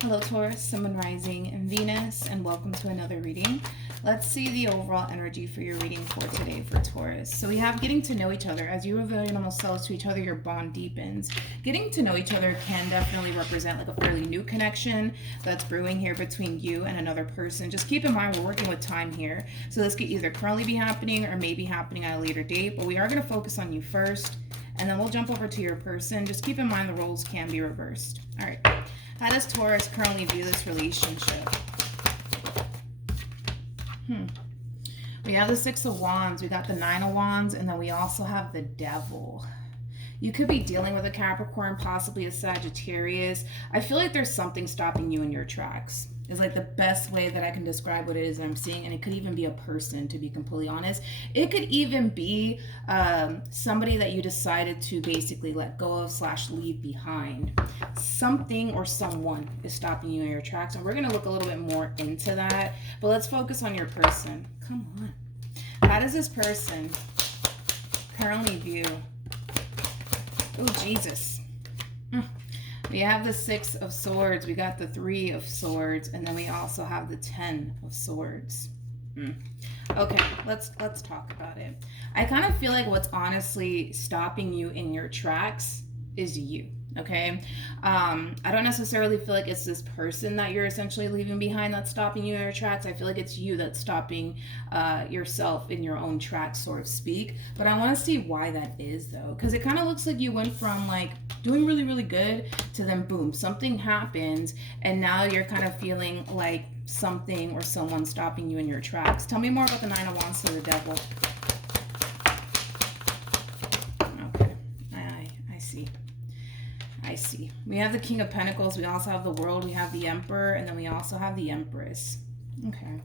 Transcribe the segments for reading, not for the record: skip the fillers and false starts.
Hello Taurus, Sun, Moon, Rising, and Venus, and welcome to another reading. Let's see the overall energy for your reading for today for Taurus. So we have getting to know each other. As you reveal your normal selves to each other, your bond deepens. Getting to know each other can definitely represent like a fairly new connection that's brewing here between you and another person. Just keep in mind we're working with time here. So this could either currently be happening or maybe happening at a later date, but we are going to focus on you first, and then we'll jump over to your person. Just keep in mind the roles can be reversed. All right. How does Taurus currently view this relationship? We have the Six of Wands, we got the Nine of Wands, and then we also have the Devil. You could be dealing with a Capricorn, possibly a Sagittarius. I feel like there's something stopping you in your tracks. Is like the best way that I can describe what it is that I'm seeing. And it could even be a person, to be completely honest. It could even be somebody that you decided to basically let go of / leave behind. Something or someone is stopping you in your tracks. And we're going to look a little bit more into that. But let's focus on your person. Come on. How does this person currently view? Oh, Jesus. We have the Six of Swords, we got the Three of Swords, and then we also have the 10 of Swords. Okay, let's talk about it. I kind of feel like what's honestly stopping you in your tracks is you. Okay, I don't necessarily feel like it's this person that you're essentially leaving behind that's stopping you in your tracks. I feel like it's you that's stopping yourself in your own tracks, so to speak. But I want to see why that is, though, because it kind of looks like you went from like doing really, really good to then boom, something happens, and now you're kind of feeling like something or someone stopping you in your tracks. Tell me more about the Nine of Wands to the Devil. Okay, I see. We have the King of Pentacles, we also have the World, we have the Emperor, and then we also have the Empress. Okay.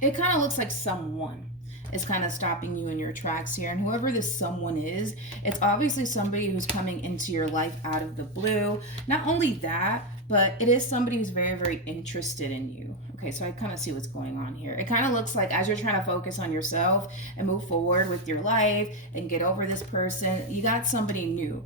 It kind of looks like someone is kind of stopping you in your tracks here. And whoever this someone is, it's obviously somebody who's coming into your life out of the blue. Not only that, but it is somebody who's very, very interested in you. Okay, so I kind of see what's going on here. It kind of looks like as you're trying to focus on yourself and move forward with your life and get over this person, you got somebody new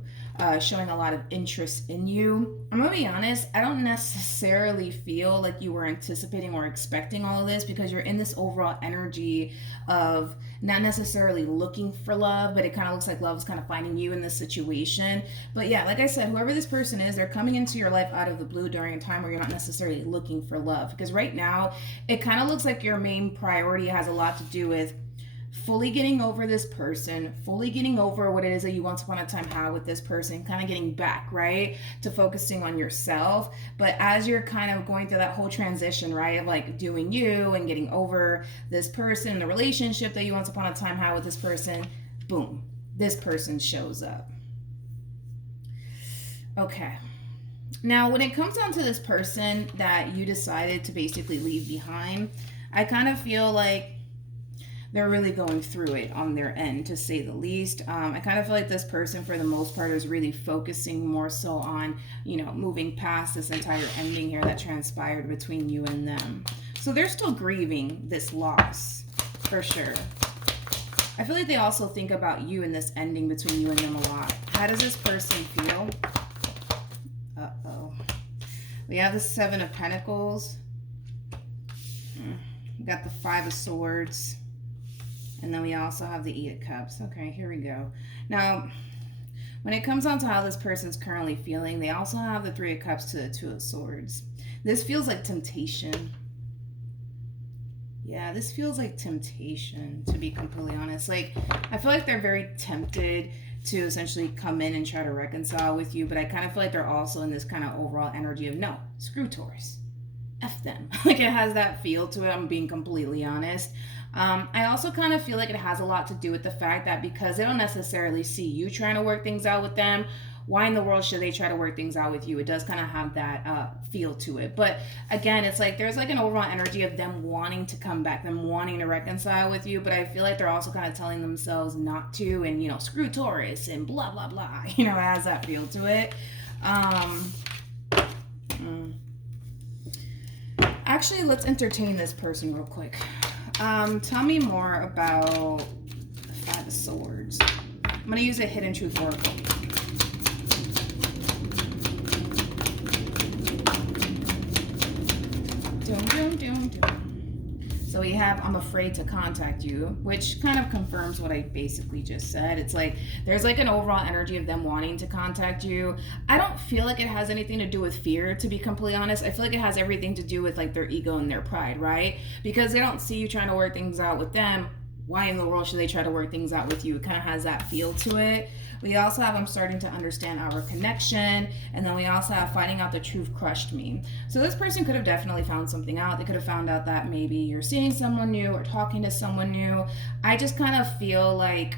showing a lot of interest in you. I'm gonna be honest, I don't necessarily feel like you were anticipating or expecting all of this, because you're in this overall energy of not necessarily looking for love, but it kind of looks like love is kind of finding you in this situation. But yeah, like I said, whoever this person is, they're coming into your life out of the blue during a time where you're not necessarily looking for love. Because right now, it kind of looks like your main priority has a lot to do with fully getting over this person, fully getting over what it is that you once upon a time had with this person, kind of getting back, right, to focusing on yourself. But as you're kind of going through that whole transition, right, of like doing you and getting over this person, the relationship that you once upon a time had with this person, boom, this person shows up. Okay. Now, when it comes down to this person that you decided to basically leave behind, I kind of feel like they're really going through it on their end, to say the least. I kind of feel like this person, for the most part, is really focusing more so on, you know, moving past this entire ending here that transpired between you and them. So they're still grieving this loss, for sure. I feel like they also think about you and this ending between you and them a lot. How does this person feel? Uh-oh. We have the Seven of Pentacles. We got the Five of Swords. And then we also have the Eight of Cups. Okay, here we go. Now, when it comes on to how this person's currently feeling, they also have the Three of Cups to the Two of Swords. This feels like temptation. Yeah, this feels like temptation, to be completely honest. Like, I feel like they're very tempted to essentially come in and try to reconcile with you, but I kind of feel like they're also in this kind of overall energy of, no, screw Taurus. F them. Like, it has that feel to it, I'm being completely honest. I also kind of feel like it has a lot to do with the fact that because they don't necessarily see you trying to work things out with them, why in the world should they try to work things out with you? It does kind of have that feel to it. But again, it's like there's like an overall energy of them wanting to come back, them wanting to reconcile with you. But I feel like they're also kind of telling themselves not to, and, you know, screw Taurus and blah, blah, blah. You know, it has that feel to it. Actually, let's entertain this person real quick. Tell me more about the Five of Swords. I'm going to use a Hidden Truth Oracle. So we have, I'm afraid to contact you, which kind of confirms what I basically just said. It's like, there's like an overall energy of them wanting to contact you. I don't feel like it has anything to do with fear, to be completely honest. I feel like it has everything to do with like their ego and their pride, right? Because they don't see you trying to work things out with them. Why in the world should they try to work things out with you? It kind of has that feel to it. We also have, I'm starting to understand our connection. And then we also have finding out the truth crushed me. So this person could have definitely found something out. They could have found out that maybe you're seeing someone new or talking to someone new. I just kind of feel like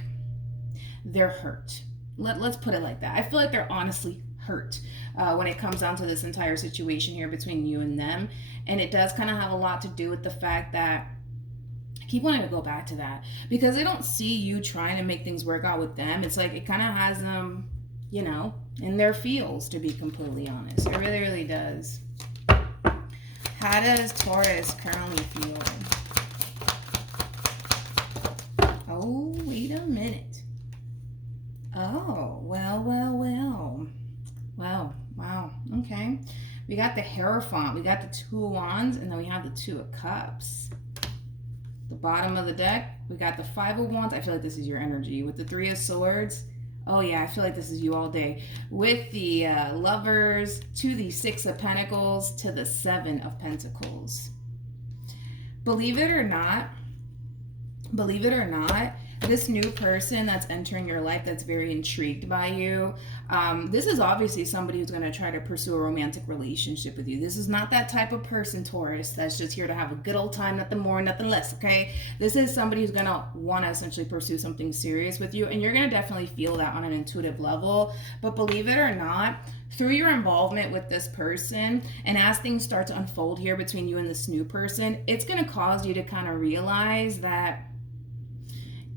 they're hurt. Let's put it like that. I feel like they're honestly hurt when it comes down to this entire situation here between you and them. And it does kind of have a lot to do with the fact that keep wanting to go back to that because they don't see you trying to make things work out with them. It's like it kind of has them, you know, in their feels, to be completely honest. It really, really does. How does Taurus currently feel? Oh, wait a minute. Oh, well. Wow. Okay. We got the Hierophant. We got the Two of Wands, and then we have the Two of Cups. The bottom of the deck, we got the Five of Wands. I feel like this is your energy. With the Three of Swords, oh yeah, I feel like this is you all day. With the Lovers, to the Six of Pentacles, to the Seven of Pentacles. Believe it or not, this new person that's entering your life that's very intrigued by you, this is obviously somebody who's going to try to pursue a romantic relationship with you. This is not that type of person, Taurus, that's just here to have a good old time, nothing more, nothing less, okay? This is somebody who's going to want to essentially pursue something serious with you, and you're going to definitely feel that on an intuitive level. But believe it or not, through your involvement with this person, and as things start to unfold here between you and this new person, it's going to cause you to kind of realize that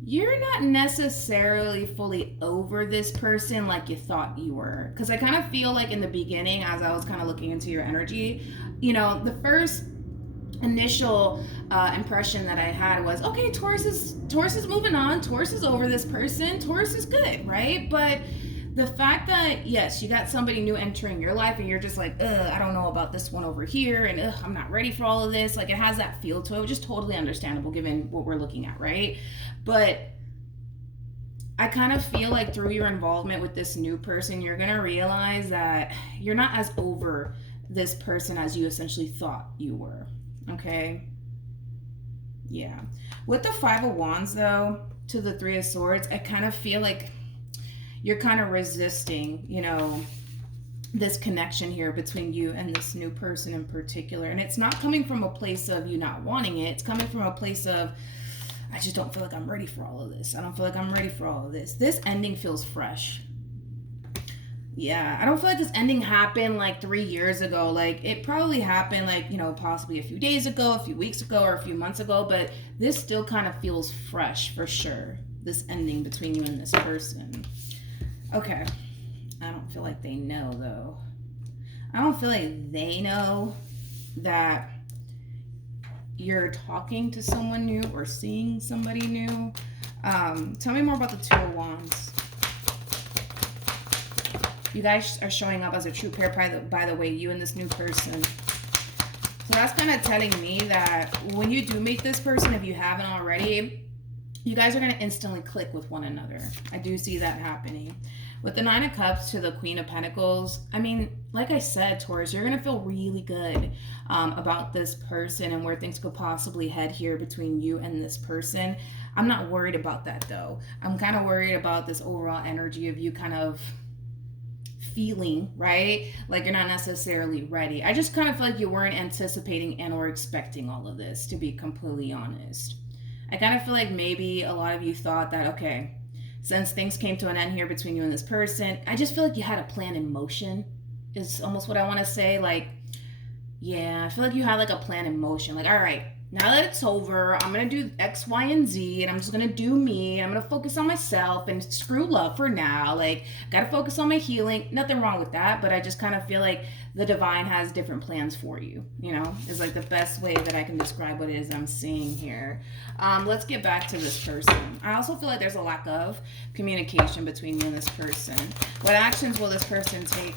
you're not necessarily fully over this person like you thought you were. Because I kind of feel like in the beginning, as I was kind of looking into your energy, you know, the first initial impression that I had was, okay, Taurus is moving on. Taurus is over this person. Taurus is good, right? But the fact that, yes, you got somebody new entering your life and you're just like, I don't know about this one over here, and I'm not ready for all of this. Like, it has that feel to it, which is totally understandable given what we're looking at, right? But I kind of feel like through your involvement with this new person, you're going to realize that you're not as over this person as you essentially thought you were, okay? Yeah. With the Five of Wands, though, to the Three of Swords, I kind of feel like you're kind of resisting, you know, this connection here between you and this new person in particular. And it's not coming from a place of you not wanting it. It's coming from a place of, I just don't feel like I'm ready for all of this. I don't feel like I'm ready for all of this. This ending feels fresh. Yeah, I don't feel like this ending happened like 3 years ago. Like, it probably happened like, you know, possibly a few days ago, a few weeks ago, or a few months ago. But this still kind of feels fresh for sure. This ending between you and this person. Okay. I don't feel like they know, though. I don't feel like they know that you're talking to someone new or seeing somebody new. Tell me more about the Two of Wands. You guys are showing up as a true pair, by the way, you and this new person. So that's kind of telling me that when you do meet this person, if you haven't already, you guys are going to instantly click with one another. I do see that happening. With the Nine of Cups to the Queen of Pentacles, I mean, like I said, Taurus, you're going to feel really good about this person and where things could possibly head here between you and this person. I'm not worried about that, though. I'm kind of worried about this overall energy of you kind of feeling, right? Like you're not necessarily ready. I just kind of feel like you weren't anticipating and or expecting all of this, to be completely honest. I kind of feel like maybe a lot of you thought that, okay, since things came to an end here between you and this person, I just feel like you had a plan in motion is almost what I want to say. Like, yeah, I feel like you had like a plan in motion. Like, all right, now that it's over, I'm going to do X, Y, and Z, and I'm just going to do me. I'm going to focus on myself and screw love for now. Like, got to focus on my healing. Nothing wrong with that, but I just kind of feel like the divine has different plans for you, you know, is like the best way that I can describe what it is I'm seeing here. Let's get back to this person. I also feel like there's a lack of communication between you and this person. What actions will this person take?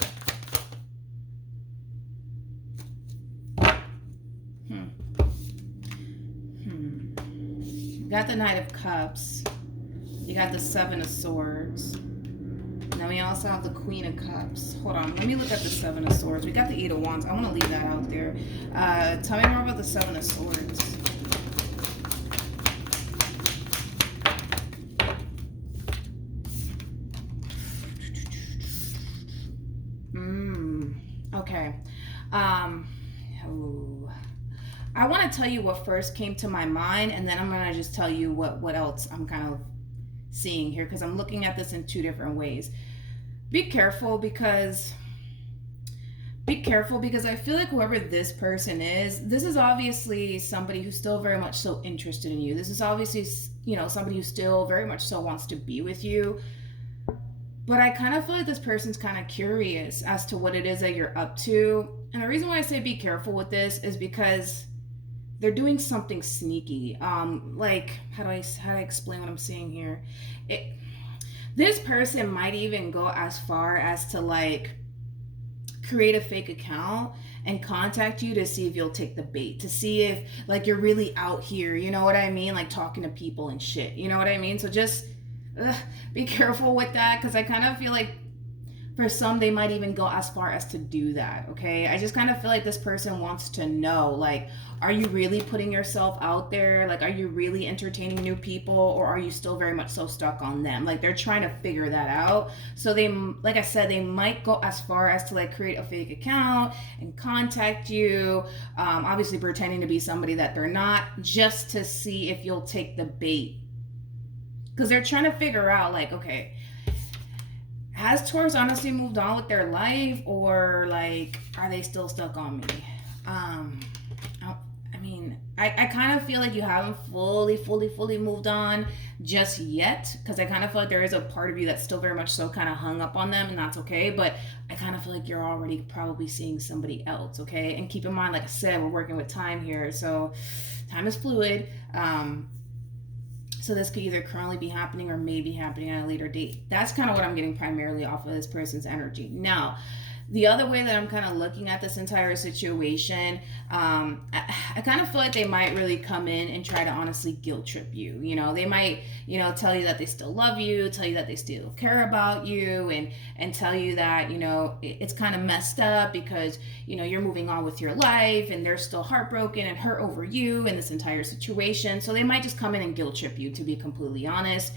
You got the Knight of Cups. You got the Seven of Swords. And then we also have the Queen of Cups. Hold on, let me look at the Seven of Swords. We got the Eight of Wands. I want to leave that out there. Tell me more about the Seven of Swords. Okay. I want to tell you what first came to my mind, and then I'm going to just tell you what else I'm kind of seeing here, because I'm looking at this in two different ways. Be careful because I feel like whoever this person is, this is obviously somebody who's still very much so interested in you. This is obviously, you know, somebody who still very much so wants to be with you. But I kind of feel like this person's kind of curious as to what it is that you're up to. And the reason why I say be careful with this is because they're doing something sneaky. Like, how do I explain what I'm saying here? This person might even go as far as to like create a fake account and contact you to see if you'll take the bait, to see if like you're really out here, you know what I mean? Like talking to people and shit, you know what I mean? So just be careful with that, because I kind of feel like for some they might even go as far as to do that. Okay, I just kind of feel like this person wants to know, like, are you really putting yourself out there? Like, are you really entertaining new people, or are you still very much so stuck on them? Like, they're trying to figure that out. So they, like I said, they might go as far as to like create a fake account and contact you, obviously pretending to be somebody that they're not, just to see if you'll take the bait. Because they're trying to figure out, like, okay, has Taurus honestly moved on with their life, or like, are they still stuck on me? I mean, I kind of feel like you haven't fully moved on just yet, because I kind of feel like there is a part of you that's still very much so kind of hung up on them, and that's okay. But I kind of feel like you're already probably seeing somebody else, okay? And keep in mind, like I said, we're working with time here, so time is fluid. So this could either currently be happening or may be happening at a later date. That's kind of what I'm getting primarily off of this person's energy. Now, the other way that I'm kind of looking at this entire situation, I kind of feel like they might really come in and try to honestly guilt trip you. You know, they might, you know, tell you that they still love you, tell you that they still care about you, and tell you that, you know, it's kind of messed up because, you know, you're moving on with your life and they're still heartbroken and hurt over you in this entire situation. So they might just come in and guilt trip you, to be completely honest,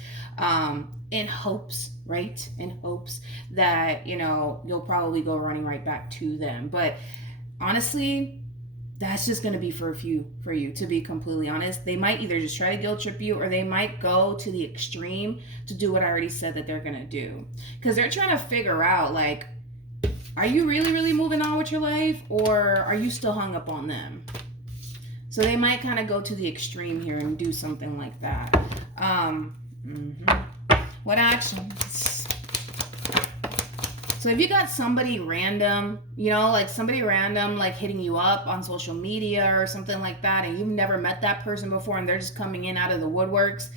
in hopes, right? In hopes that, you know, you'll probably go running right back to them. But honestly, that's just going to be for you, to be completely honest. They might either just try to guilt trip you, or they might go to the extreme to do what I already said that they're going to do. Because they're trying to figure out, like, are you really moving on with your life, or are you still hung up on them? So they might kind of go to the extreme here and do something like that. What actions? So if you got somebody random, you know, like somebody random, like hitting you up on social media or something like that, and you've never met that person before and they're just coming in out of the woodworks,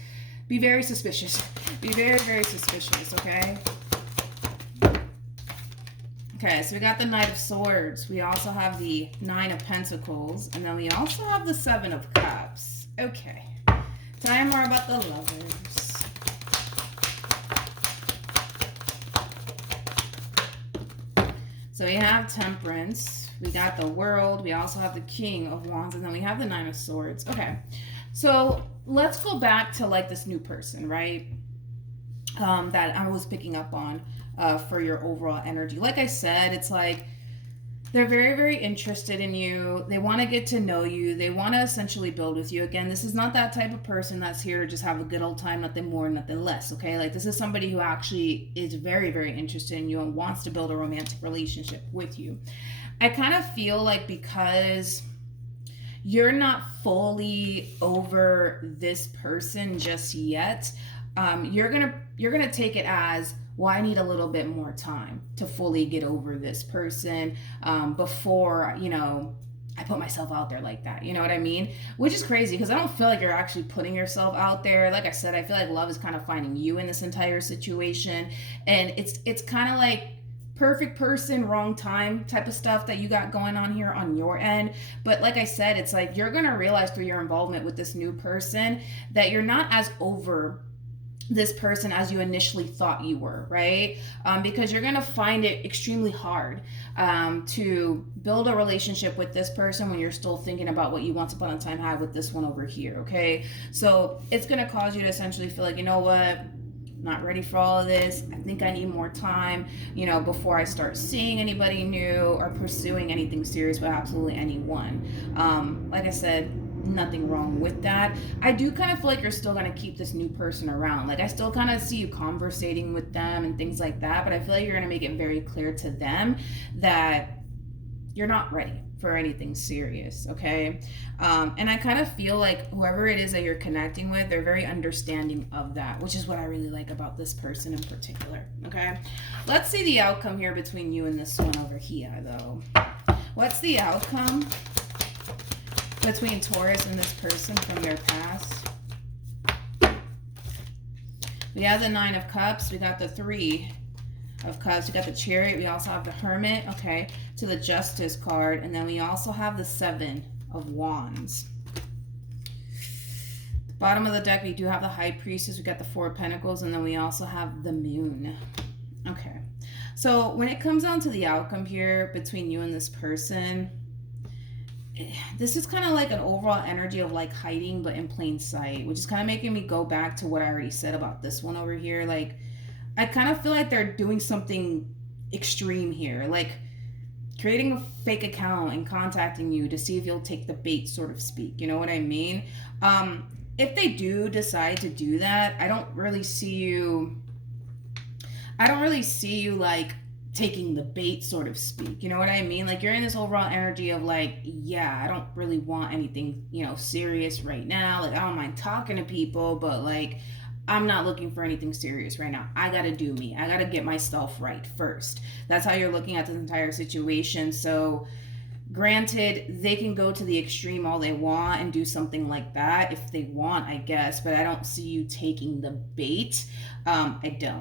be very suspicious. Be very suspicious, okay? Okay, so we got the Knight of Swords. We also have the Nine of Pentacles. And then we also have the Seven of Cups. Okay. Tell me more about the Lovers. So we have Temperance. We got the World. We also have the King of Wands. And then we have the Nine of Swords. Okay. So let's go back to like this new person, right? That I was picking up on. For your overall energy. Like I said, it's like they're very interested in you. They want to get to know you. They want to essentially build with you. Again, this is not that type of person that's here to just have a good old time, nothing more, nothing less, okay? Like, this is somebody who actually is very interested in you and wants to build a romantic relationship with you. I kind of feel like because you're not fully over this person just yet, you're gonna take it as, well, I need a little bit more time to fully get over this person before, you know, I put myself out there like that. You know what I mean? Which is crazy, because I don't feel like you're actually putting yourself out there. Like I said, I feel like love is kind of finding you in this entire situation. And it's kind of like perfect person, wrong time type of stuff that you got going on here on your end. But like I said, it's like you're going to realize through your involvement with this new person that you're not as over this person as you initially thought you were, right? Because you're going to find it extremely hard to build a relationship with this person when you're still thinking about what you once upon a time had with this one over here, okay? So it's going to cause you to essentially feel like, you know what, not ready for all of this. I think I need more time, you know, before I start seeing anybody new or pursuing anything serious with absolutely anyone. Like I said, nothing wrong with that. I do kind of feel like you're still going to keep this new person around. Like I still kind of see you conversating with them and things like that, but I feel like you're going to make it very clear to them that you're not ready for anything serious, okay? And I kind of feel like whoever it is that you're connecting with, they're very understanding of that, which is what I really like about this person in particular, okay? Let's see the outcome here between you and this one over here, though. What's the outcome between Taurus and this person from your past? We have the Nine of Cups. We got the Three of Cups. We got the Chariot. We also have the Hermit, okay, to the Justice card. And then we also have the Seven of Wands. The bottom of the deck, we do have the High Priestess. We got the Four of Pentacles. And then we also have the Moon. Okay. So when it comes down to the outcome here between you and this person, this is kind of like an overall energy of like hiding but in plain sight, which is kind of making me go back to what I already said about this one over here. Like, I kind of feel like they're doing something extreme here, like creating a fake account and contacting you to see if you'll take the bait, sort of speak. You know what I mean? If they do decide to do that, I don't really see you like taking the bait, sort of speak. You know what I mean? Like, you're in this overall energy of like, yeah, I don't really want anything, you know, serious right now. Like, I don't mind talking to people, but like, I'm not looking for anything serious right now. I gotta do me. I gotta get myself right first. That's how you're looking at this entire situation. So granted, they can go to the extreme all they want and do something like that if they want, I guess, but I don't see you taking the bait. I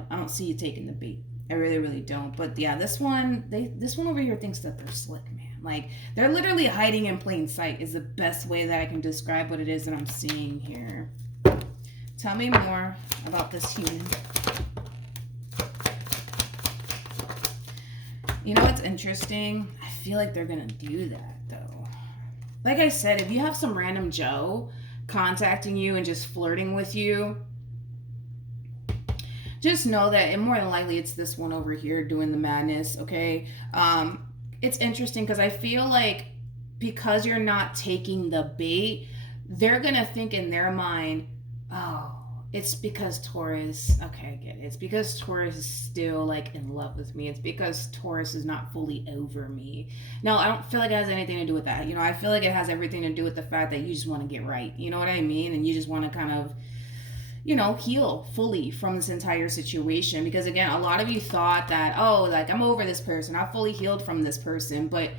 don't see you taking the bait. I really, really don't. But yeah, this one over here thinks that they're slick, man. Like, they're literally hiding in plain sight is the best way that I can describe what it is that I'm seeing here. Tell me more about this human. You know what's interesting? I feel like they're going to do that, though. Like I said, if you have some random Joe contacting you and just flirting with you, just know that, and more than likely, it's this one over here doing the madness, okay? It's interesting because I feel like because you're not taking the bait, they're going to think in their mind, oh, it's because Taurus, okay, I get it. It's because Taurus is still like in love with me. It's because Taurus is not fully over me. No, I don't feel like it has anything to do with that. You know, I feel like it has everything to do with the fact that you just want to get right. You know what I mean? And you just want to kind of, you know, heal fully from this entire situation. Because again, a lot of you thought that, oh, like, I'm over this person. I'm fully healed from this person. But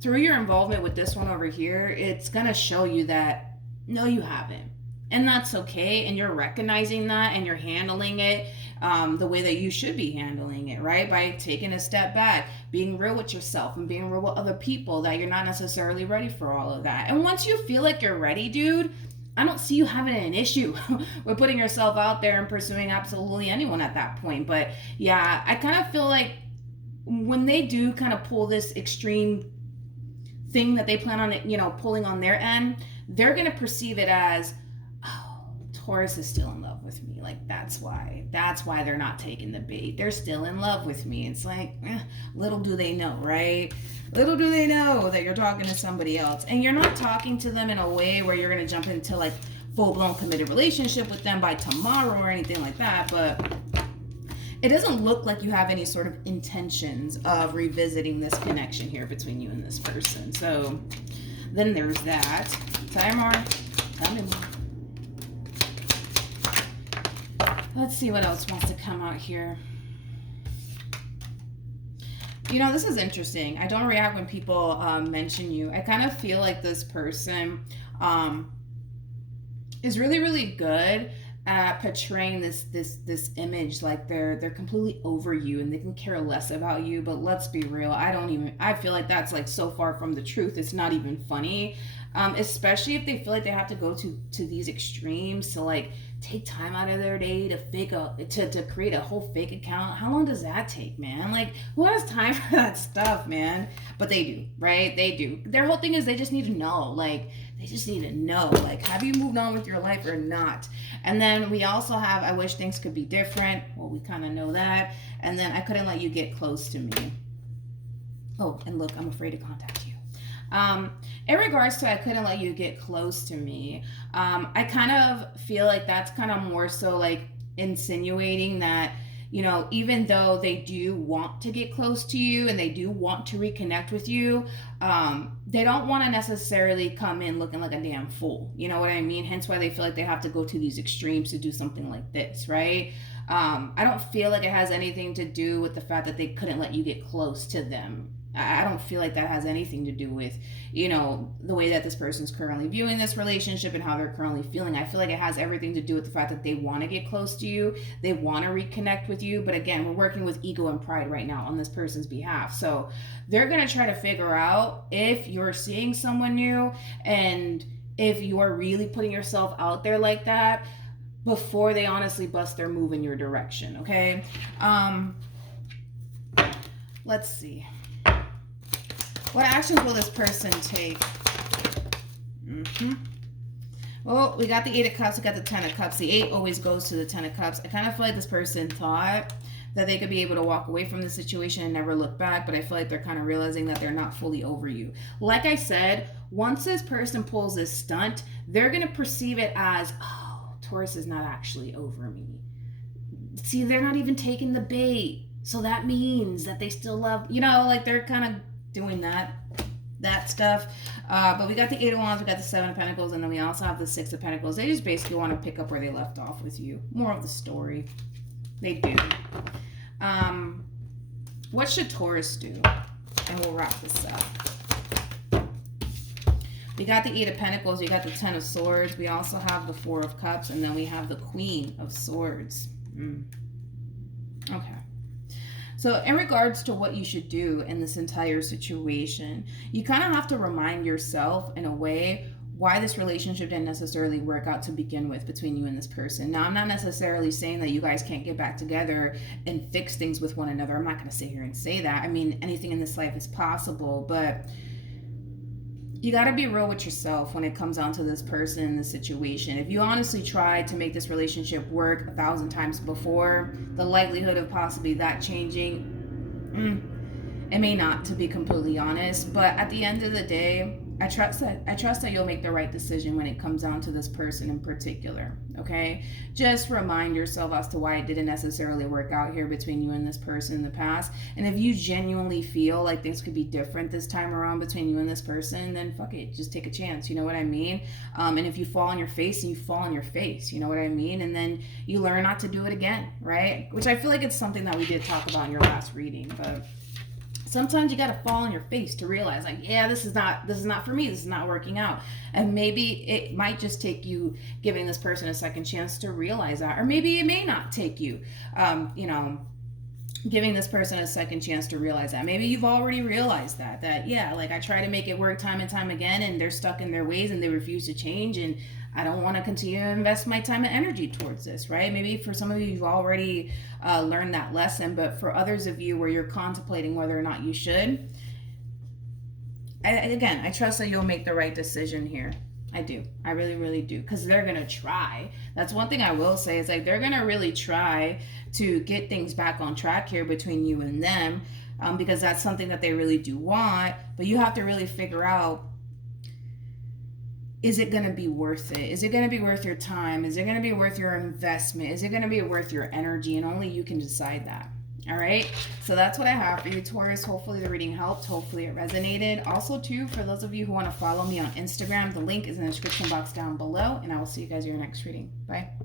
through your involvement with this one over here, it's going to show you that, no, you haven't. And that's okay. And you're recognizing that and you're handling it the way that you should be handling it, right? By taking a step back, being real with yourself and being real with other people that you're not necessarily ready for all of that. And once you feel like you're ready, dude, I don't see you having an issue with putting yourself out there and pursuing absolutely anyone at that point. But yeah, I kind of feel like when they do kind of pull this extreme thing that they plan on, you know, pulling on their end, they're going to perceive it as, oh, Taurus is still in love with me. Like, that's why they're not taking the bait. They're still in love with me. It's like, little do they know, right? Little do they know that you're talking to somebody else. And you're not talking to them in a way where you're going to jump into like full-blown committed relationship with them by tomorrow or anything like that. But it doesn't look like you have any sort of intentions of revisiting this connection here between you and this person. So then there's that. Tell me more. Tell me more. Let's see what else wants to come out here. You know, this is interesting. I don't react when people mention you. I kind of feel like this person is really, really good at portraying this image like they're completely over you and they can care less about you. But let's be real, I feel like that's like so far from the truth, it's not even funny. Especially if they feel like they have to go to these extremes to like take time out of their day to create a whole fake account. How long does that take, man? Like, who has time for that stuff, man? But they do, right? They do. Their whole thing is they just need to know, like, they just need to know, like, have you moved on with your life or not? And then we also have, I wish things could be different. Well, we kind of know that. And then I couldn't let you get close to me. Oh, and look, I'm afraid to contact you. In regards to I couldn't let you get close to me, I kind of feel like that's kind of more so like insinuating that, you know, even though they do want to get close to you and they do want to reconnect with you, they don't want to necessarily come in looking like a damn fool. You know what I mean? Hence why they feel like they have to go to these extremes to do something like this, right? I don't feel like it has anything to do with the fact that they couldn't let you get close to them. I don't feel like that has anything to do with, you know, the way that this person's currently viewing this relationship and how they're currently feeling. I feel like it has everything to do with the fact that they want to get close to you. They want to reconnect with you. But again, we're working with ego and pride right now on this person's behalf. So they're going to try to figure out if you're seeing someone new and if you're really putting yourself out there like that before they honestly bust their move in your direction. Okay. Let's see. What actions will this person take? Well, we got the 8 of Cups, we got the 10 of Cups. The 8 always goes to the 10 of Cups. I kind of feel like this person thought that they could be able to walk away from the situation and never look back, but I feel like they're kind of realizing that they're not fully over you. Like I said, once this person pulls this stunt, they're going to perceive it as, oh, Taurus is not actually over me. See, they're not even taking the bait. So that means that they still love, you know, like they're kind of doing that stuff. But we got the 8 of Wands, we got the 7 of Pentacles, and then we also have the 6 of Pentacles. They just basically want to pick up where they left off with you. More of the story. They do. What should Taurus do? And we'll wrap this up. We got the 8 of Pentacles, we got the 10 of Swords, we also have the 4 of Cups, and then we have the Queen of Swords. Okay. So in regards to what you should do in this entire situation, you kind of have to remind yourself in a way why this relationship didn't necessarily work out to begin with between you and this person. Now, I'm not necessarily saying that you guys can't get back together and fix things with one another. I'm not going to sit here and say that. I mean, anything in this life is possible, but you got to be real with yourself when it comes down to this person and the situation. If you honestly tried to make this relationship work 1,000 times before, the likelihood of possibly that changing, it may not, to be completely honest. But at the end of the day, I trust that you'll make the right decision when it comes down to this person in particular, okay? Just remind yourself as to why it didn't necessarily work out here between you and this person in the past. And if you genuinely feel like things could be different this time around between you and this person, then fuck it, just take a chance, you know what I mean? And if you fall on your face, and you fall on your face, you know what I mean? And then you learn not to do it again, right? Which I feel like it's something that we did talk about in your last reading, but sometimes you got to fall on your face to realize, like, yeah, this is not for me. This is not working out. And maybe it might just take you giving this person a second chance to realize that. Or maybe it may not take you, giving this person a second chance to realize that. Maybe you've already realized that, yeah, like I try to make it work time and time again and they're stuck in their ways and they refuse to change. And I don't want to continue to invest my time and energy towards this, right? Maybe for some of you, you've already learned that lesson, but for others of you where you're contemplating whether or not you should, I trust that you'll make the right decision here. I do. I really, really do. Because they're going to try. That's one thing I will say is like they're going to really try to get things back on track here between you and them, because that's something that they really do want. But you have to really figure out, is it going to be worth it? Is it going to be worth your time? Is it going to be worth your investment? Is it going to be worth your energy? And only you can decide that. All right. So that's what I have for you, Taurus. Hopefully the reading helped. Hopefully it resonated. Also, too, for those of you who want to follow me on Instagram, the link is in the description box down below. And I will see you guys in your next reading. Bye.